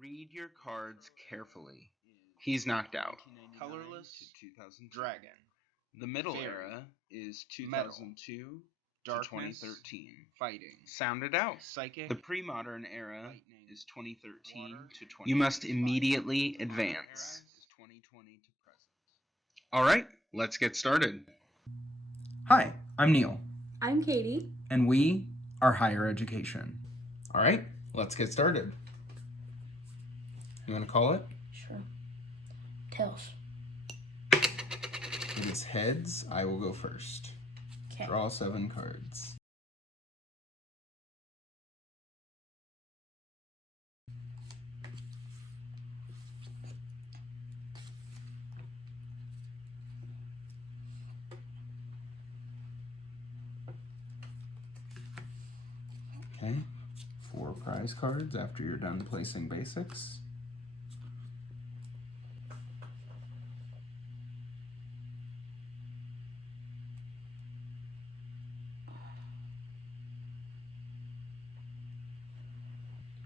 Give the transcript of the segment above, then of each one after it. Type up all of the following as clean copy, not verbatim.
Read your cards carefully. He's knocked out. Colorless, 2000 Dragon. The Middle Era is 2002 to 2013. Fighting. Sound it out. Psychic. The Pre-Modern Era is 2013 to 20. You must immediately advance. 2020 to present. All right, let's get started. Hi, I'm Neal. I'm Katie. And we are Higher Education. All right, let's get started. You want to call it? Sure. Tails. It is heads. I will go first. Okay. Draw 7 cards. Okay, 4 prize cards after you're done placing basics.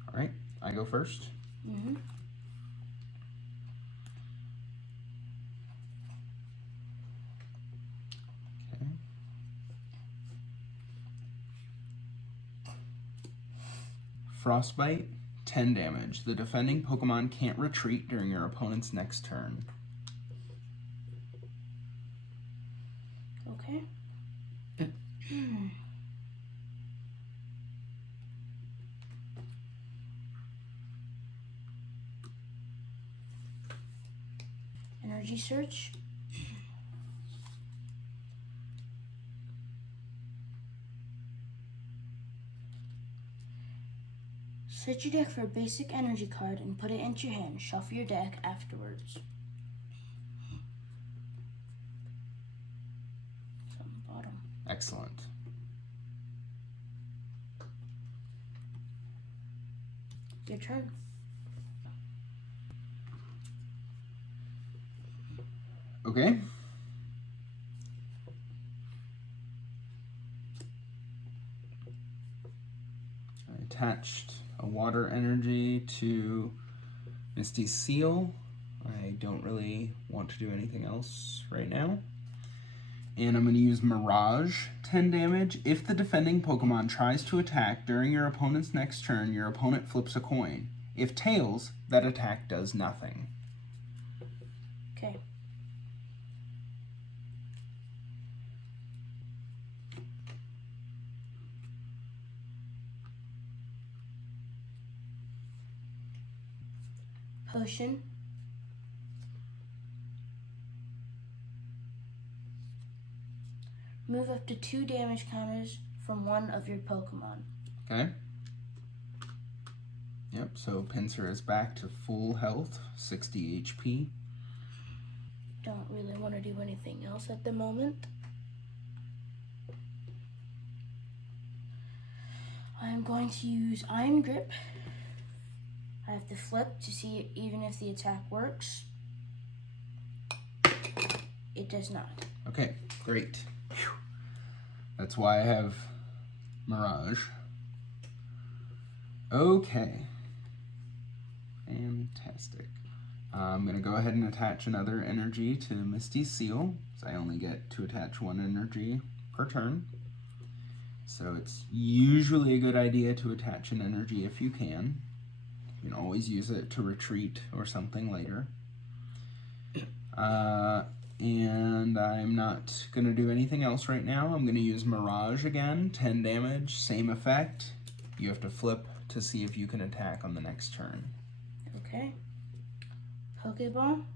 All right, I go first. Mm-hmm. Okay. Frostbite, 10 damage. The defending Pokemon can't retreat during your opponent's next turn. Okay. Energy Search. Search your deck for a basic energy card and put it into your hand. Shuffle your deck afterwards. It's on the bottom. Excellent. Your turn. Okay. I attached a water energy to Misty's Seal. I don't really want to do anything else right now. And I'm going to use Mirage, 10 damage. If the defending Pokemon tries to attack during your opponent's next turn, your opponent flips a coin. If tails, that attack does nothing. Okay. Potion. Move up to 2 damage counters from one of your Pokemon. Okay. Yep, so Pinsir is back to full health, 60 HP. Don't really want to do anything else at the moment. I'm going to use Iron Grip. I have to flip to see even if the attack works. It does not. Okay, great. Whew. That's why I have Mirage. Okay. Fantastic. I'm going to go ahead and attach another energy to Misty's Seal, so I only get to attach 1 energy per turn. So it's usually a good idea to attach an energy if you can. You can always use it to retreat or something later. And I'm not going to do anything else right now. I'm going to use Mirage again, 10 damage, same effect. You have to flip to see if you can attack on the next turn. Okay. Pokeball.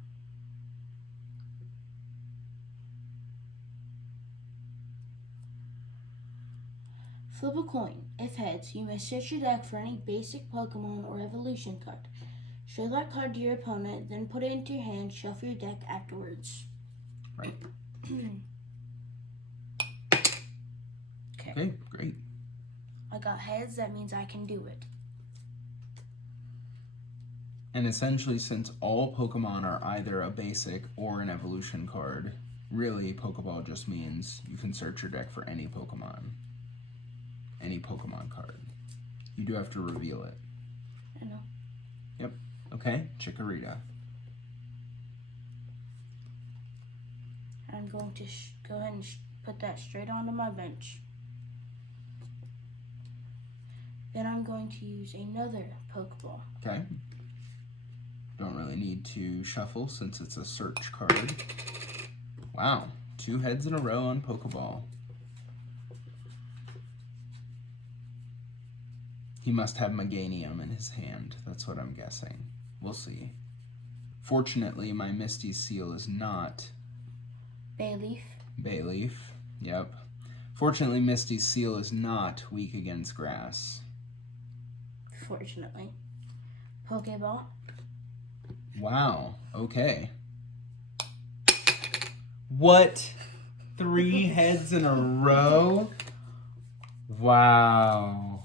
Flip a coin. If heads, you may search your deck for any basic Pokemon or evolution card. Show that card to your opponent, then put it into your hand. Shuffle your deck afterwards. Right. Okay, great. I got heads, that means I can do it. And essentially, since all Pokemon are either a basic or an evolution card, really, Pokeball just means you can search your deck for any Pokemon. Any Pokemon card. You do have to reveal it. I know. Yep. Okay, Chikorita. I'm going to go ahead and put that straight onto my bench. Then I'm going to use another Pokeball. Okay. Don't really need to shuffle since it's a search card. Wow, 2 heads in a row on Pokeball. He must have Meganium in his hand. That's what I'm guessing. We'll see. Fortunately, my Misty Seal is not... Bayleaf. Bayleaf, yep. Fortunately, Misty's Seal is not weak against grass. Fortunately. Pokeball. Wow, okay. What? 3 heads in a row? Wow.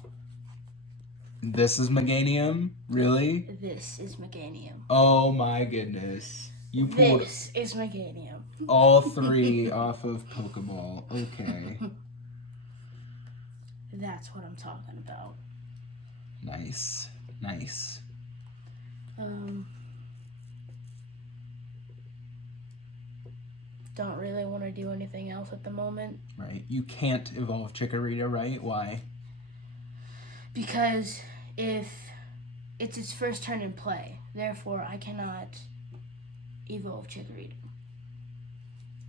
This is Meganium? Really? This is Meganium. Oh my goodness. You pulled This is Meganium. all 3 off of Pokeball. Okay. That's what I'm talking about. Nice. Nice. Don't really want to do anything else at the moment. Right. You can't evolve Chikorita, right? Why? Because if it's its first turn in play, therefore I cannot evolve Chikorita.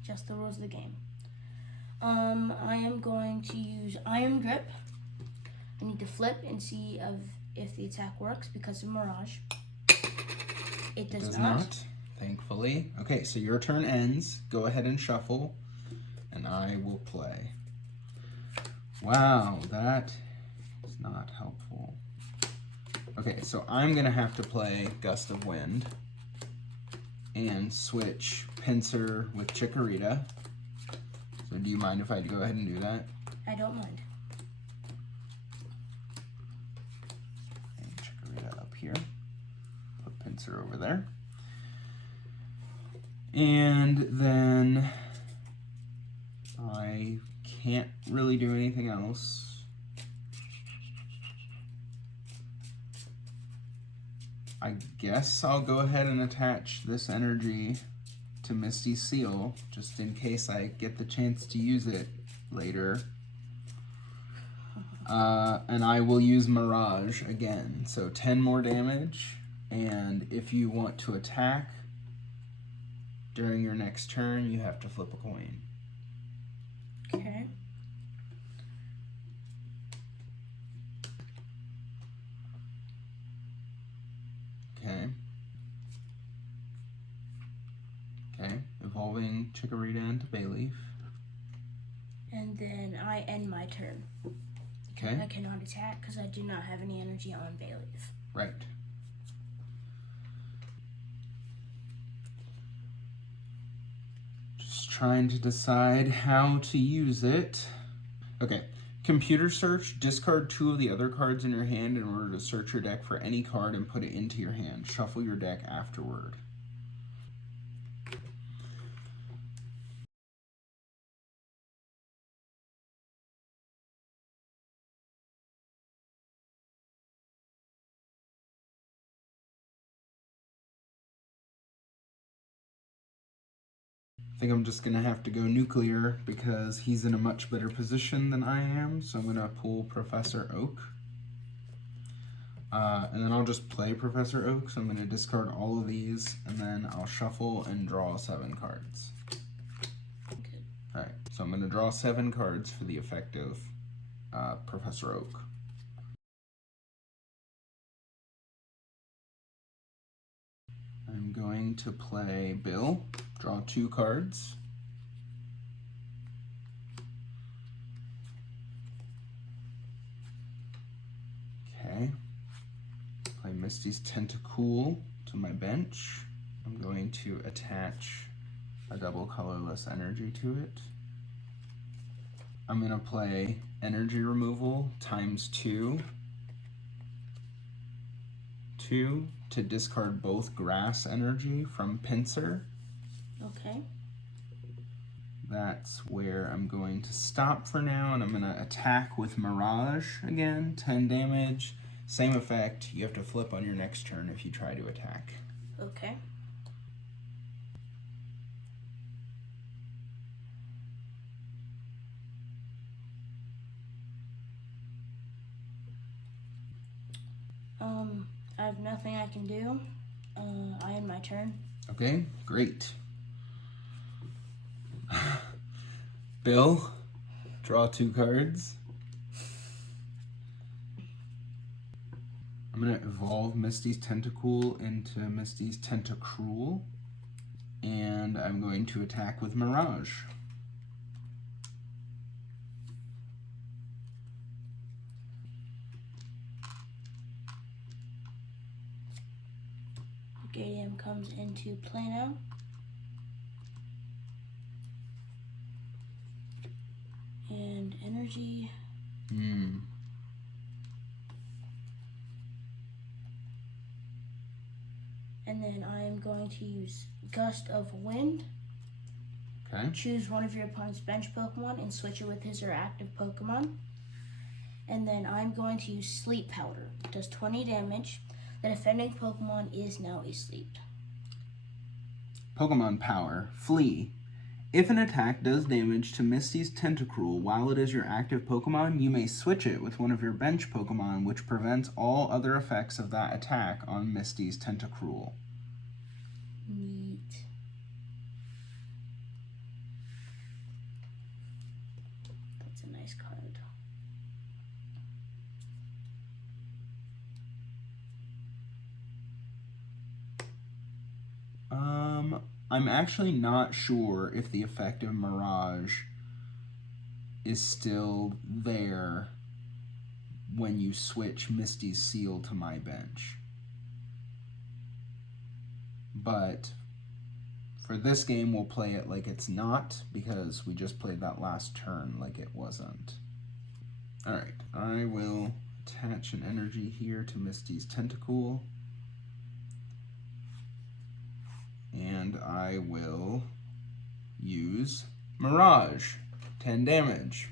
Just the rules of the game. I am going to use Iron Grip. I need to flip and see if the attack works because of Mirage. It does not. Thankfully. Okay, so your turn ends. Go ahead and shuffle, and I will play. Wow, that is not helpful. Okay, so I'm going to have to play Gust of Wind and switch Pinsir with Chikorita. So do you mind if I go ahead and do that? I don't mind. And Chikorita up here. Put Pinsir over there. And then I can't really do anything else. I guess I'll go ahead and attach this energy to Misty Seal, just in case I get the chance to use it later. And I will use Mirage again. So 10 more damage, and if you want to attack during your next turn, you have to flip a coin. Okay. Okay. Okay, evolving Chikorita into Bayleaf. And then I end my turn. Okay. I cannot attack because I do not have any energy on Bayleaf. Right. Just trying to decide how to use it. Okay. Computer search, discard 2 of the other cards in your hand in order to search your deck for any card and put it into your hand. Shuffle your deck afterward. I think I'm just going to have to go nuclear because he's in a much better position than I am. So I'm going to pull Professor Oak. And then I'll just play Professor Oak. So I'm going to discard all of these, and then I'll shuffle and draw 7 cards. Okay. Alright, so I'm going to draw 7 cards for the effect of Professor Oak. I'm going to play Bill, draw 2 cards. Okay. Play Misty's Tentacruel to my bench. I'm going to attach a double colorless energy to it. I'm going to play Energy Removal times 2. 2 to discard both grass energy from Pinsir. Okay. That's where I'm going to stop for now, and I'm going to attack with Mirage again, 10 damage. Same effect, you have to flip on your next turn if you try to attack. Okay. I have nothing I can do. I end my turn. Okay, great. Bill, draw 2 cards. I'm going to evolve Misty's Tentacruel into Misty's Tentacruel. And I'm going to attack with Mirage. Meganium comes into play now. And energy. And then I am going to use Gust of Wind. Okay. Choose one of your opponent's bench Pokemon and switch it with his or active Pokemon. And then I'm going to use Sleep Powder. It does 20 damage. The defending Pokemon is now asleep. Pokemon Power. Flee. If an attack does damage to Misty's Tentacruel while it is your active Pokemon, you may switch it with one of your bench Pokemon, which prevents all other effects of that attack on Misty's Tentacruel. Neat. That's a nice card. I'm actually not sure if the effect of Mirage is still there when you switch Misty's Seal to my bench. But for this game, we'll play it like it's not, because we just played that last turn like it wasn't. Alright, I will attach an energy here to Misty's Tentacruel. And I will use Mirage, 10 damage.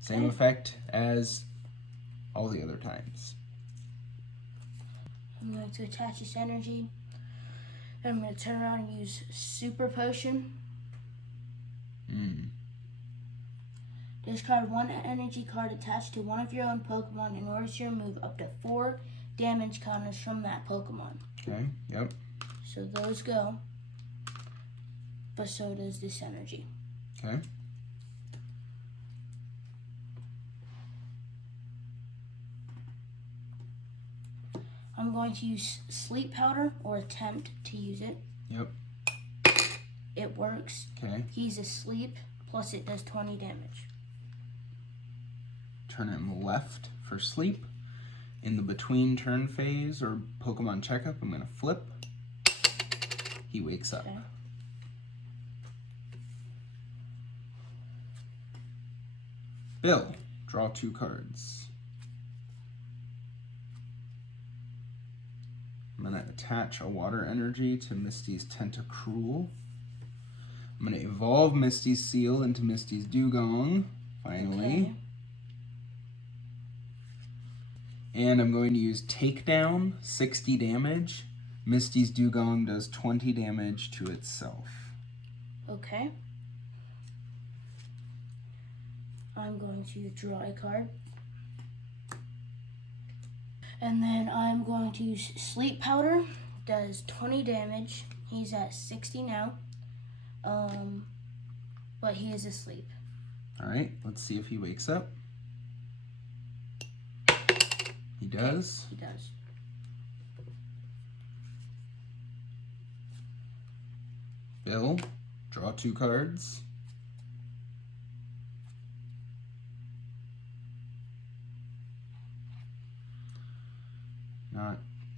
Same effect as all the other times. I'm going to attach this energy. And I'm going to turn around and use Super Potion. Discard one energy card attached to one of your own Pokemon in order to remove up to 4 damage counters from that Pokemon. Okay, yep. So those go, but so does this energy. Okay. I'm going to use Sleep Powder, or attempt to use it. Yep. It works. Okay. He's asleep, plus it does 20 damage. Turn him left for sleep. In the between turn phase or Pokemon checkup, I'm going to flip. He wakes up. Okay. Bill, draw 2 cards. I'm going to attach a water energy to Misty's Tentacruel. I'm going to evolve Misty's Seal into Misty's Dewgong, finally. Okay. And I'm going to use Takedown, 60 damage. Misty's Dewgong does 20 damage to itself. Okay. I'm going to draw a card. And then I'm going to use Sleep Powder. Does 20 damage. He's at 60 now. But he is asleep. Alright, let's see if he wakes up. He does. Okay, he does. Bill, draw 2 cards.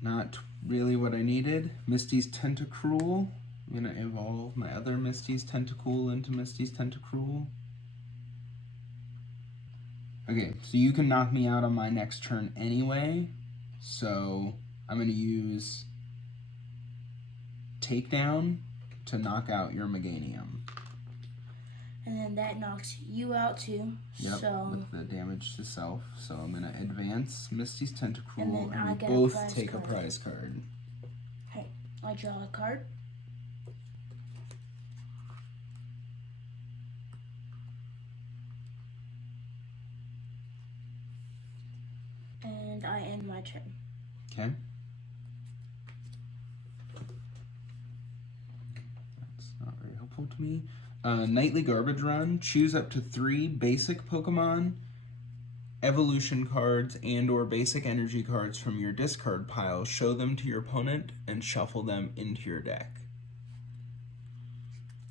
Not really what I needed. Misty's Tentacruel. I'm going to evolve my other Misty's Tentacruel into Misty's Tentacruel. Okay, so you can knock me out on my next turn anyway. So I'm going to use Takedown to knock out your Meganium. And then that knocks you out too. Yep, so with the damage to self. So I'm going to advance Misty's Tentacruel, and we both take a prize card. Okay, I draw a card. And I end my turn. Okay. That's not very helpful to me. Nightly Garbage Run. Choose up to 3 basic Pokemon, evolution cards, and or basic energy cards from your discard pile. Show them to your opponent and shuffle them into your deck.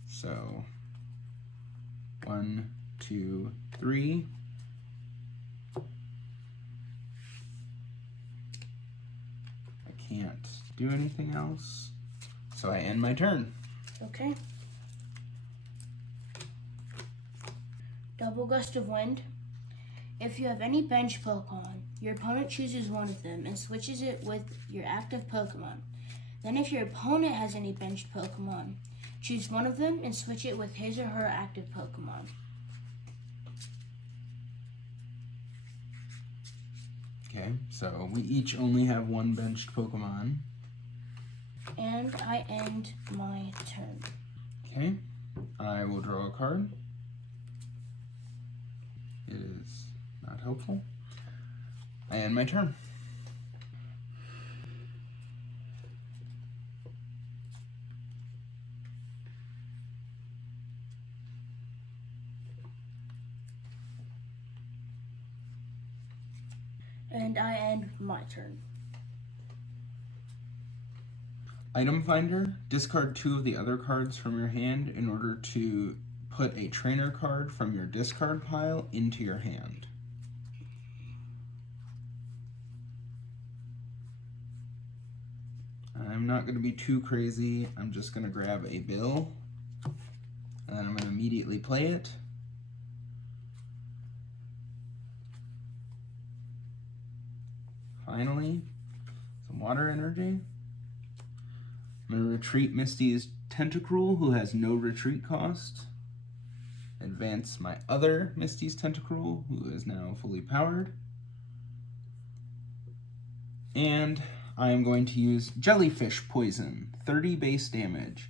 So, 1, 2, 3. I can't do anything else, so I end my turn. Okay. Double Gust of Wind. If you have any bench Pokemon, your opponent chooses one of them and switches it with your active Pokemon. Then if your opponent has any benched Pokemon, choose one of them and switch it with his or her active Pokemon. Okay, so we each only have 1 benched Pokemon. And I end my turn. Okay, I will draw a card. It is not helpful. I end my turn. And I end my turn. Item Finder. Discard 2 of the other cards from your hand in order to put a trainer card from your discard pile into your hand. I'm not going to be too crazy. I'm just going to grab a bill, and then I'm going to immediately play it. Finally, some water energy. I'm going to retreat Misty's Tentacruel, who has no retreat cost. Advance my other Misty's Tentacruel, who is now fully powered. And I am going to use Jellyfish Poison, 30 base damage.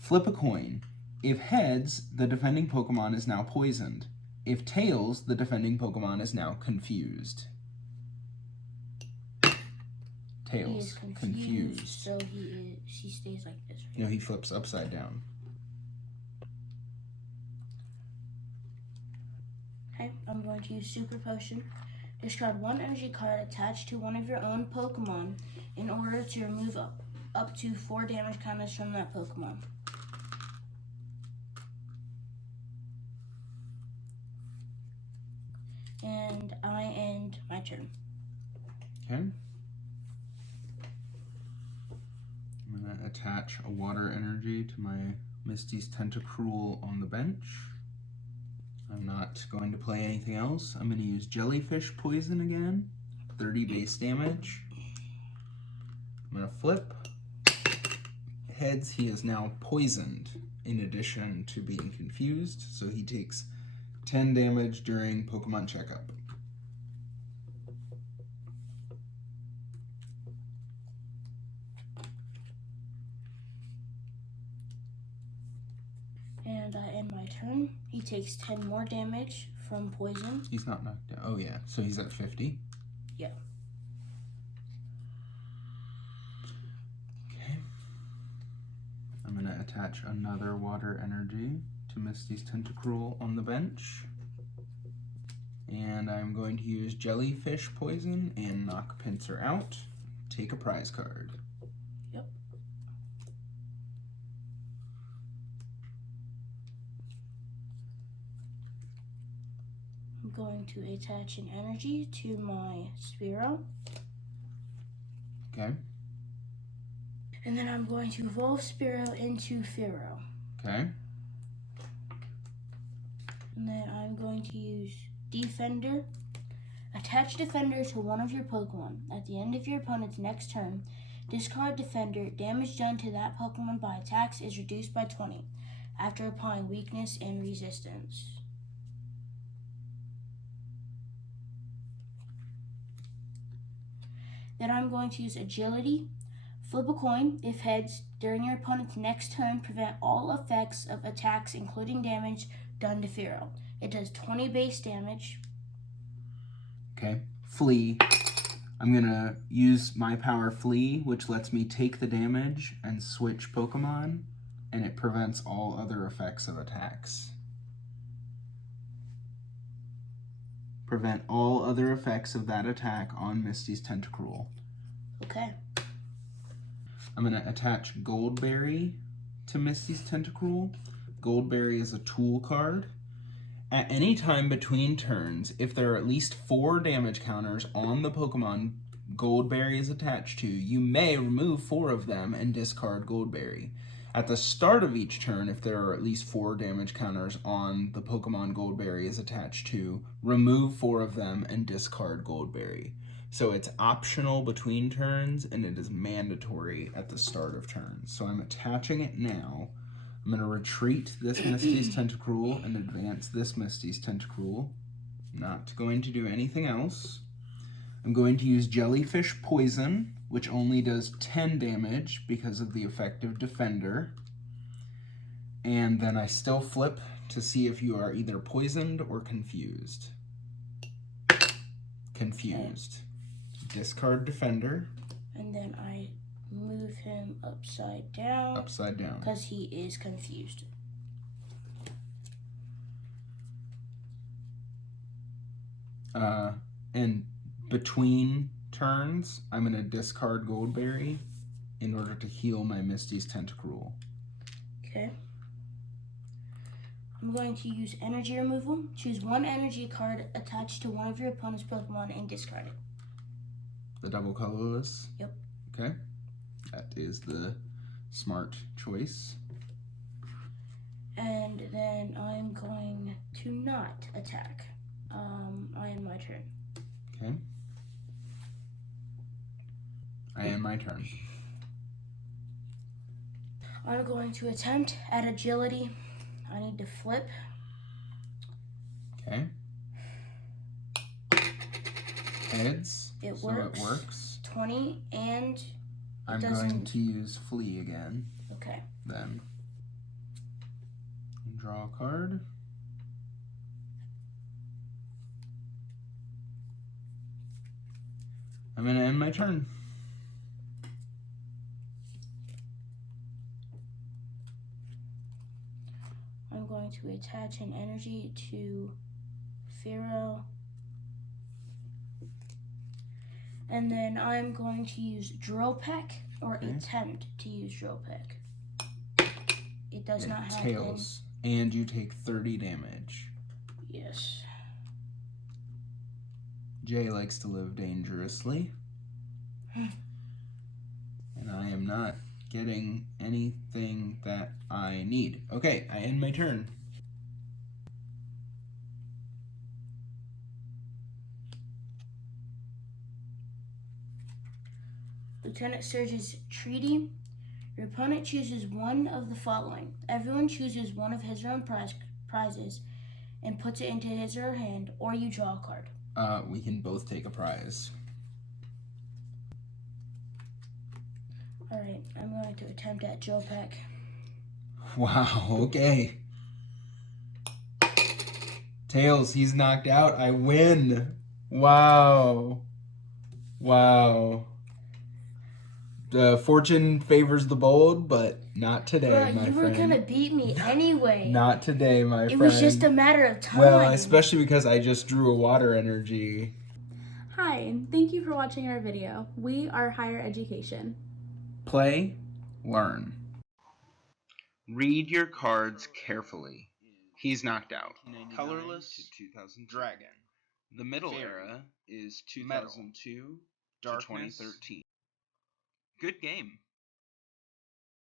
Flip a coin. If heads, the defending Pokemon is now poisoned. If tails, the defending Pokemon is now confused. Tails. He is confused. So he stays like this. Right? No, he flips upside down. Okay, I'm going to use Super Potion. Discard 1 energy card attached to one of your own Pokemon in order to remove up to 4 damage counters from that Pokemon. And I end my turn. Okay. I'm going to attach a water energy to my Misty's Tentacruel on the bench. I'm not going to play anything else. I'm going to use Jellyfish Poison again. 30 base damage. I'm going to flip. Heads, he is now poisoned in addition to being confused, so he takes 10 damage during Pokemon Checkup. And I end my turn. He takes 10 more damage from poison. He's not knocked down. Oh yeah, so he's at 50? Yeah. Okay. I'm going to attach another water energy to Misty's Tentacruel on the bench. And I'm going to use Jellyfish Poison and knock Pinsir out. Take a prize card. Yep. I'm going to attach an energy to my Spearow. Okay. And then I'm going to evolve Spearow into Fearow. Okay. And then I'm going to use Defender. Attach Defender to one of your Pokemon. At the end of your opponent's next turn, discard Defender. Damage done to that Pokemon by attacks is reduced by 20. after applying weakness and resistance. Then I'm going to use agility. Flip a coin. If heads, during your opponent's next turn, prevent all effects of attacks, including damage, done to Fearow. It does 20 base damage. Okay. Flee. I'm going to use my power Flee, which lets me take the damage and switch Pokemon, and it prevents all other effects of attacks. Prevent all other effects of that attack on Misty's Tentacruel. Okay. I'm going to attach Goldberry to Misty's Tentacruel. Goldberry is a tool card. At any time between turns, if there are at least 4 damage counters on the Pokemon Goldberry is attached to, you may remove 4 of them and discard Goldberry. At the start of each turn, if there are at least 4 damage counters on the Pokemon Goldberry is attached to, remove 4 of them and discard Goldberry. So it's optional between turns, and it is mandatory at the start of turns. So I'm attaching it now. I'm going to retreat this Misty's Tentacruel and advance this Misty's Tentacruel. Not going to do anything else. I'm going to use Jellyfish Poison, which only does 10 damage because of the effective Defender. And then I still flip to see if you are either poisoned or confused. Confused. Discard Defender. And then I move him upside down. Upside down. Because he is confused. And between turns, I'm going to discard Goldberry in order to heal my Misty's Tentacruel. Okay. I'm going to use energy removal. Choose one energy card attached to one of your opponent's Pokemon and discard it. The double colorless? Yep. Okay. That is the smart choice. And then I'm going to not attack. I end my turn. Okay. I end my turn. I'm going to attempt at agility. I need to flip. Okay. Heads. It so works. It works. 20 and I'm going to use Flee again. Okay. Then. Draw a card. I'm going to end my turn. I'm going to attach an energy to Fearow. And then I'm going to use Drill Peck, or attempt to use Drill Peck. It does not have Tails. And you take 30 damage. Yes. Jay likes to live dangerously. And I am not getting anything that I need. Okay, I end my turn. Lieutenant Surge's Treaty. Your opponent chooses one of the following. Everyone chooses one of his or her own prizes and puts it into his or her hand, or you draw a card. We can both take a prize. Alright, I'm going to attempt at Drill Peck. Wow, okay. Tails, he's knocked out. I win. Wow. Wow. Fortune favors the bold, but not today, my friend. You were going to beat me anyway. Not today, my friend. It was just a matter of time. Well, especially because I just drew a water energy. Hi, and thank you for watching our video. We are Higher Education. Play, learn. Read your cards carefully. He's knocked out. Colorless to 2000 Dragon. The middle Fairy. era is 2002 to 2013. Good game.